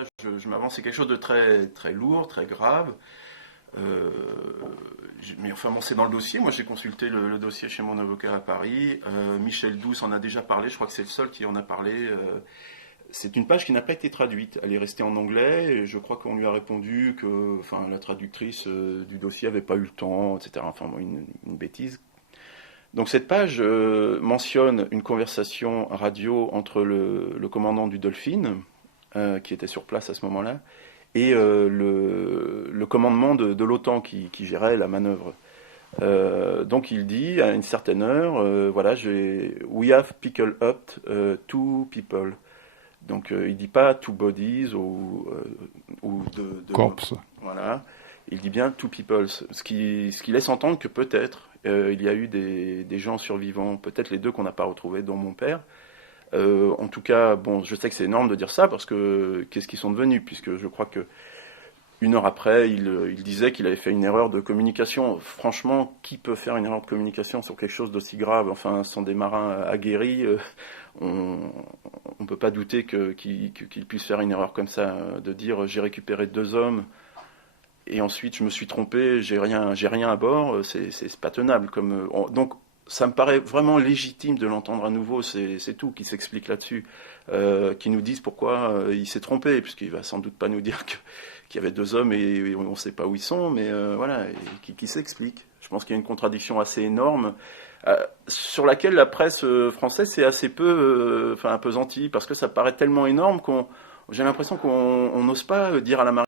là, je m'avance, c'est quelque chose de très, très lourd, très grave. Euh, mais enfin, bon, c'est dans le dossier. Moi, j'ai consulté le dossier chez mon avocat à Paris. Michel Douce en a déjà parlé. Je crois que c'est le seul qui en a parlé. C'est une page qui n'a pas été traduite. Elle est restée en anglais. Et je crois qu'on lui a répondu que, enfin, la traductrice du dossier avait pas eu le temps, etc. Enfin, bon, une bêtise. Donc cette page mentionne une conversation radio entre le commandant du Dolphin, qui était sur place à ce moment-là, et le commandement de l'OTAN qui gérait la manœuvre. Donc il dit à une certaine heure, voilà, we have picked up two people. Donc il dit pas two bodies ou Corpse. voilà, il dit bien two people, ce qui laisse entendre que peut-être il y a eu des gens survivants, peut-être les deux qu'on n'a pas retrouvés, dont mon père. En tout cas, bon, je sais que c'est énorme de dire ça parce que qu'est-ce qu'ils sont devenus, puisque je crois que une heure après, il disait qu'il avait fait une erreur de communication. Franchement, qui peut faire une erreur de communication sur quelque chose d'aussi grave? Enfin, ce sont des marins aguerris. On ne peut pas douter qu'ils puissent faire une erreur comme ça, de dire j'ai récupéré deux hommes et ensuite je me suis trompé, j'ai rien à bord. C'est pas tenable. Donc, ça me paraît vraiment légitime de l'entendre à nouveau. C'est tout qui s'explique là-dessus, qui nous disent pourquoi il s'est trompé, puisqu'il va sans doute pas nous dire qu'il y avait deux hommes et on ne sait pas où ils sont, mais voilà, et qui s'explique. Je pense qu'il y a une contradiction assez énorme sur laquelle la presse française c'est assez peu, appesantie, parce que ça paraît tellement énorme j'ai l'impression qu'on n'ose pas dire à la marine